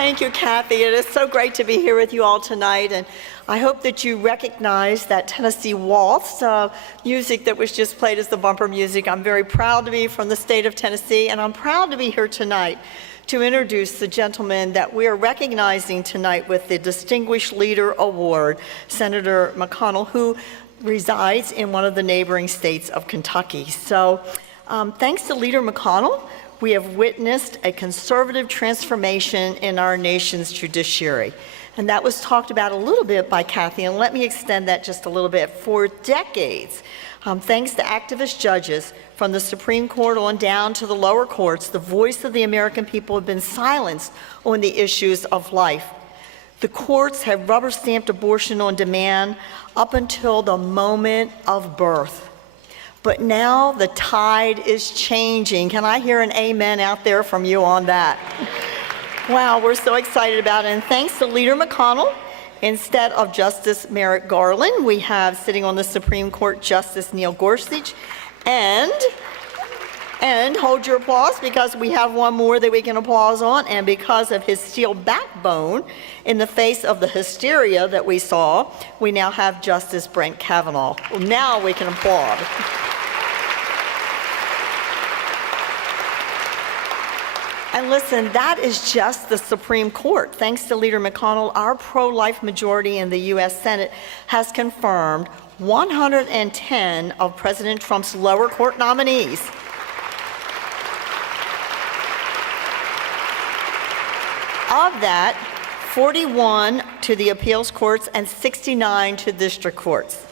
Thank you, Kathy. It is so great to be here with you all tonight, and I hope that you recognize that Tennessee Waltz music that was just played as the bumper music. I'm very proud to be from the state of Tennessee, and I'm proud to be here tonight to introduce the gentleman that we are recognizing tonight with the Distinguished Leader Award, Senator McConnell, who resides in one of the neighboring states of Kentucky. So thanks to Leader McConnell, we have witnessed a conservative transformation in our nation's judiciary. And that was talked about a little bit by Kathy, and let me extend that just a little bit. For decades, thanks to activist judges from the Supreme Court on down to the lower courts, the voice of the American people have been silenced on the issues of life. The courts have rubber-stamped abortion on demand up until the moment of birth. But now the tide is changing. Can I hear an amen out there from you on that? Wow, we're so excited about it. And thanks to Leader McConnell, instead of Justice Merrick Garland, we have sitting on the Supreme Court Justice Neil Gorsuch. And hold your applause, because we have one more that we can applause on, and because of his steel backbone in the face of the hysteria that we saw, we now have Justice Brett Kavanaugh. Well, now we can applaud. And listen, that is just the Supreme Court. Thanks to Leader McConnell, our pro-life majority in the U.S. Senate has confirmed 110 of President Trump's lower court nominees. Of that, 41 to the appeals courts and 69 to district courts.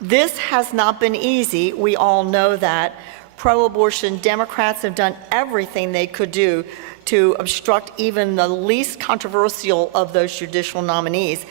This has not been easy. We all know that. Pro-abortion Democrats have done everything they could do to obstruct even the least controversial of those judicial nominees.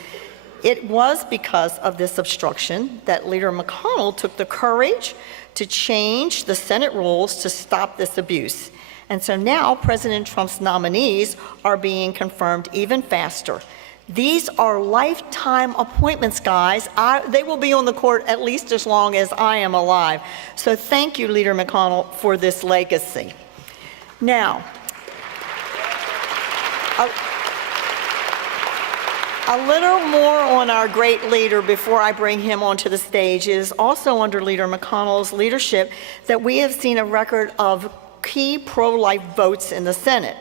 It was because of this obstruction that Leader McConnell took the courage to change the Senate rules to stop this abuse. And so now President Trump's nominees are being confirmed even faster. These are lifetime appointments, guys. They will be on the court at least as long as I am alive. So thank you, Leader McConnell, for this legacy. Now, a little more on our great leader before I bring him onto the stage. It is also under Leader McConnell's leadership that we have seen a record of key pro-life votes in the Senate.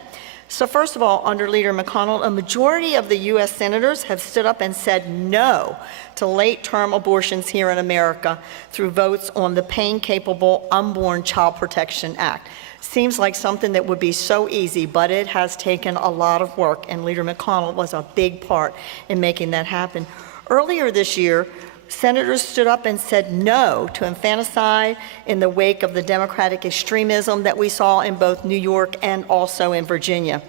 So first of all, under Leader McConnell, a majority of the U.S. senators have stood up and said no to late-term abortions here in America through votes on the Pain-Capable Unborn Child Protection Act. Seems like something that would be so easy, but it has taken a lot of work, and Leader McConnell was a big part in making that happen. Earlier this year, senators stood up and said no to infanticide in the wake of the Democratic extremism that we saw in both New York and also in Virginia.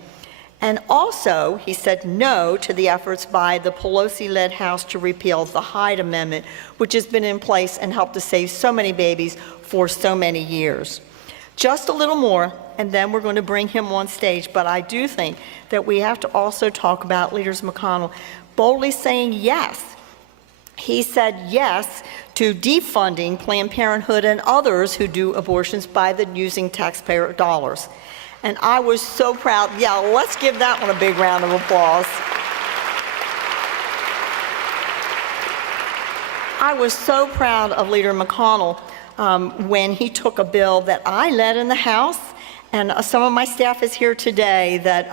And also, he said no to the efforts by the Pelosi-led House to repeal the Hyde Amendment, which has been in place and helped to save so many babies for so many years. Just a little more, and then we're going to bring him on stage, but I do think that we have to also talk about Leader McConnell boldly saying yes. He said yes to defunding Planned Parenthood and others who do abortions by using taxpayer dollars. And I was so proud. Yeah, let's give that one a big round of applause. I was so proud of Leader McConnell when he took a bill that I led in the House. And some of my staff is here today that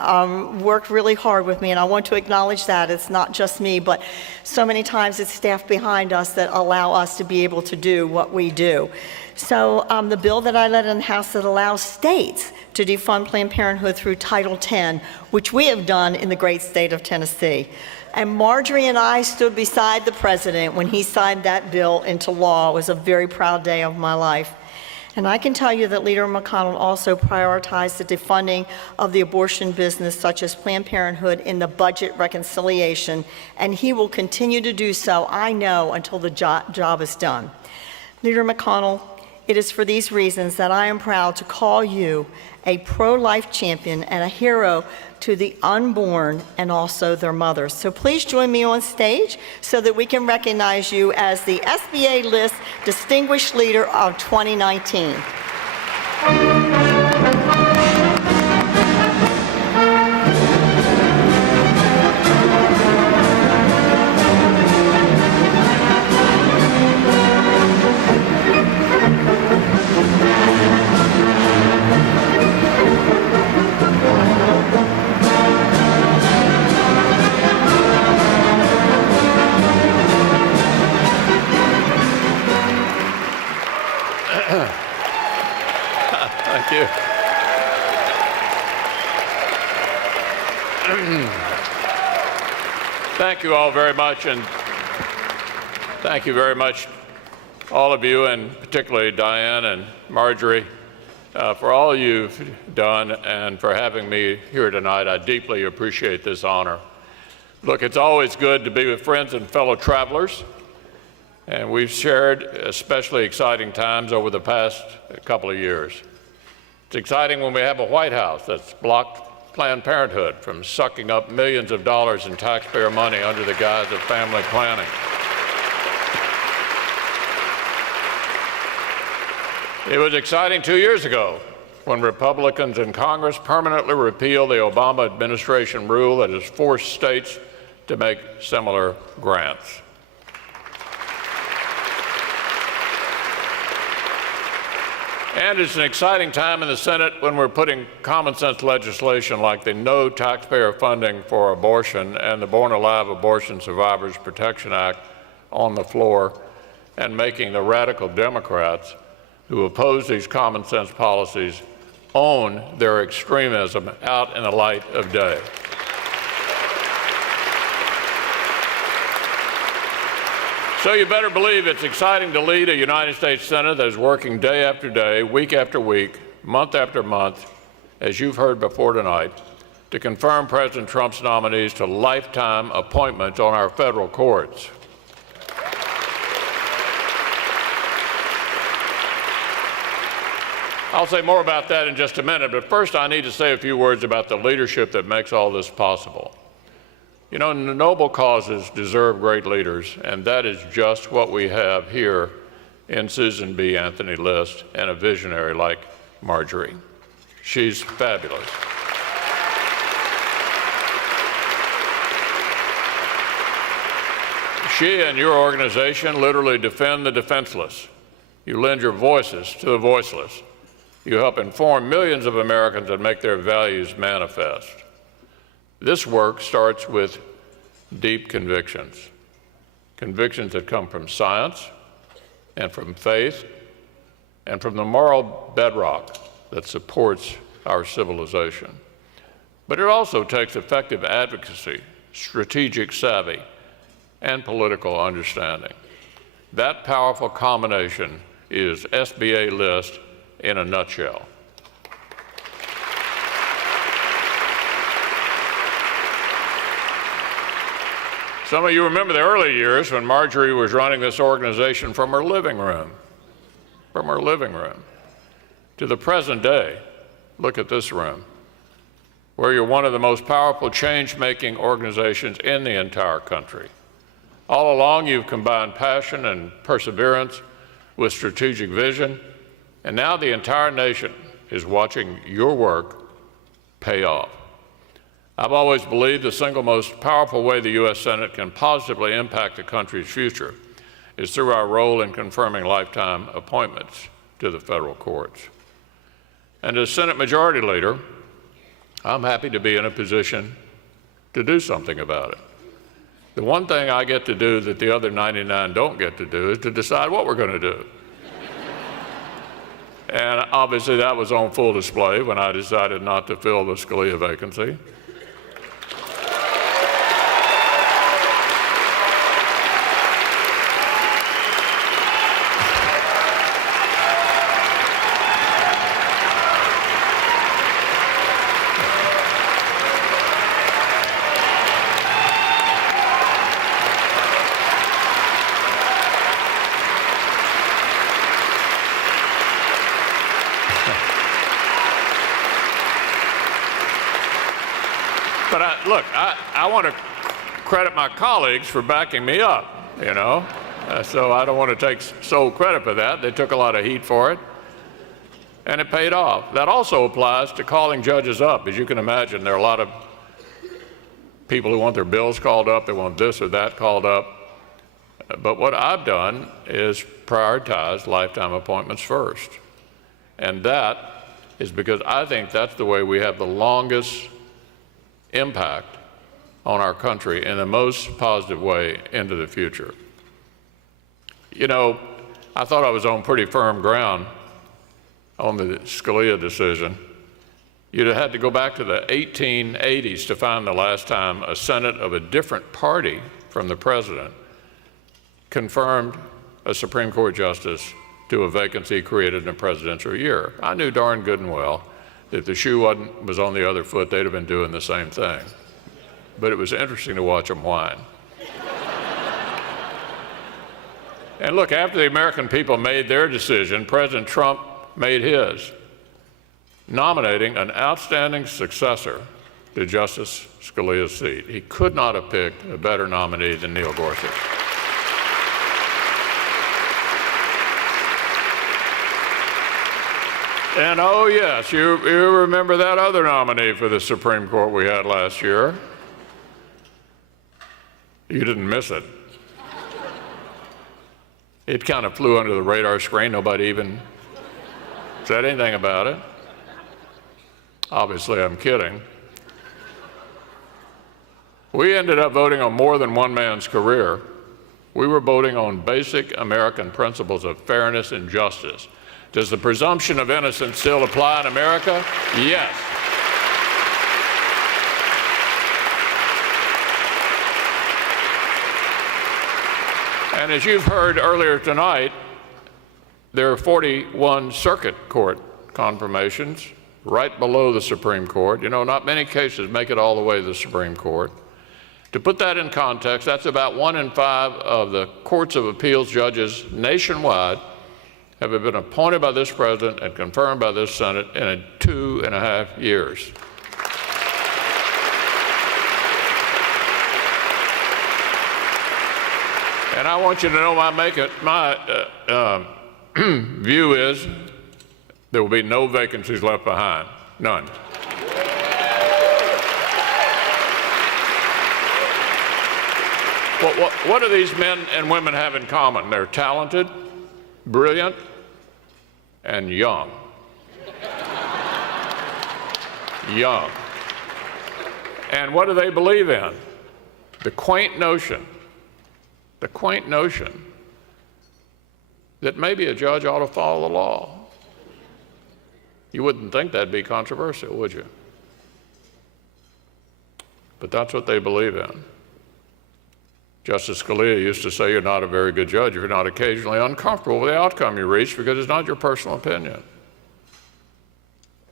worked really hard with me, and I want to acknowledge that. It's not just me, but so many times it's staff behind us that allow us to be able to do what we do. So the bill that I led in the House that allows states to defund Planned Parenthood through Title X, which we have done in the great state of Tennessee. And Marjorie and I stood beside the president when he signed that bill into law. It was a very proud day of my life. And I can tell you that Leader McConnell also prioritized the defunding of the abortion business, such as Planned Parenthood, in the budget reconciliation, and he will continue to do so, I know, until the job is done. Leader McConnell, it is for these reasons that I am proud to call you a pro-life champion and a hero to the unborn and also their mothers. So please join me on stage so that we can recognize you as the SBA List Distinguished Leader of 2019. Thank you all very much, and thank you very much, all of you, and particularly Diane and Marjorie, for all you've done and for having me here tonight. I deeply appreciate this honor. Look, it's always good to be with friends and fellow travelers, and we've shared especially exciting times over the past couple of years. It's exciting when we have a White House that's blocked Planned Parenthood from sucking up millions of dollars in taxpayer money under the guise of family planning. It was exciting 2 years ago when Republicans in Congress permanently repealed the Obama administration rule that has forced states to make similar grants. And it's an exciting time in the Senate when we're putting common sense legislation like the No Taxpayer Funding for Abortion and the Born Alive Abortion Survivors Protection Act on the floor, and making the radical Democrats who oppose these common sense policies own their extremism out in the light of day. So you better believe it's exciting to lead a United States Senate that is working day after day, week after week, month after month, as you've heard before tonight, to confirm President Trump's nominees to lifetime appointments on our federal courts. I'll say more about that in just a minute, but first I need to say a few words about the leadership that makes all this possible. You know, noble causes deserve great leaders, and that is just what we have here in Susan B. Anthony List and a visionary like Marjorie. She's fabulous. She and your organization literally defend the defenseless. You lend your voices to the voiceless. You help inform millions of Americans and make their values manifest. This work starts with deep convictions, convictions that come from science and from faith and from the moral bedrock that supports our civilization. But it also takes effective advocacy, strategic savvy, and political understanding. That powerful combination is SBA List in a nutshell. Some of you remember the early years when Marjorie was running this organization from her living room. To the present day, look at this room, where you're one of the most powerful change-making organizations in the entire country. All along, you've combined passion and perseverance with strategic vision, and now the entire nation is watching your work pay off. I've always believed the single most powerful way the U.S. Senate can positively impact the country's future is through our role in confirming lifetime appointments to the federal courts. And as Senate Majority Leader, I'm happy to be in a position to do something about it. The one thing I get to do that the other 99 don't get to do is to decide what we're going to do. And obviously that was on full display when I decided not to fill the Scalia vacancy. But look, I want to credit my colleagues for backing me up, you know. So I don't want to take sole credit for that. They took a lot of heat for it, and it paid off. That also applies to calling judges up. As you can imagine, there are a lot of people who want their bills called up, they want this or that called up. But what I've done is prioritize lifetime appointments first. And that is because I think that's the way we have the longest impact on our country in the most positive way into the future. You know, I thought I was on pretty firm ground on the Scalia decision. You'd have had to go back to the 1880s to find the last time a Senate of a different party from the president confirmed a Supreme Court justice to a vacancy created in a presidential year. I knew darn good and well that if the shoe was on the other foot, they'd have been doing the same thing. But it was interesting to watch them whine. And look, after the American people made their decision, President Trump made his, nominating an outstanding successor to Justice Scalia's seat. He could not have picked a better nominee than Neil Gorsuch. And oh yes, you remember that other nominee for the Supreme Court we had last year. You didn't miss it. It kind of flew under the radar screen. Nobody even said anything about it. Obviously, I'm kidding. We ended up voting on more than one man's career. We were voting on basic American principles of fairness and justice. Does the presumption of innocence still apply in America? Yes. And as you've heard earlier tonight, there are 41 circuit court confirmations right below the Supreme Court. You know, not many cases make it all the way to the Supreme Court. To put that in context, that's about 1 in 5 of the courts of appeals judges nationwide have been appointed by this president and confirmed by this Senate in 2.5 years. And I want you to know my view is there will be no vacancies left behind, none. What do these men and women have in common? They're talented, brilliant, and young. Young. And what do they believe in? The quaint notion that maybe a judge ought to follow the law. You wouldn't think that'd be controversial, would you? But that's what they believe in. Justice Scalia used to say you're not a very good judge if you're not occasionally uncomfortable with the outcome you reach because it's not your personal opinion.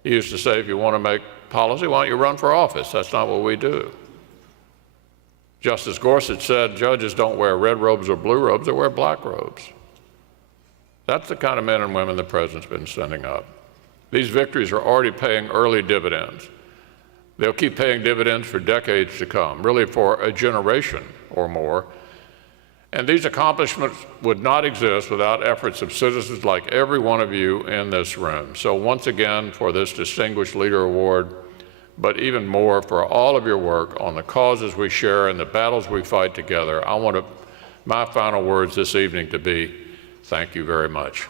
He used to say if you want to make policy, why don't you run for office? That's not what we do. Justice Gorsuch said judges don't wear red robes or blue robes, they wear black robes. That's the kind of men and women the president's been sending up. These victories are already paying early dividends. They'll keep paying dividends for decades to come, really for a generation or more. And these accomplishments would not exist without efforts of citizens like every one of you in this room. So once again, for this Distinguished Leader Award, but even more for all of your work on the causes we share and the battles we fight together, I want my final words this evening to be, thank you very much.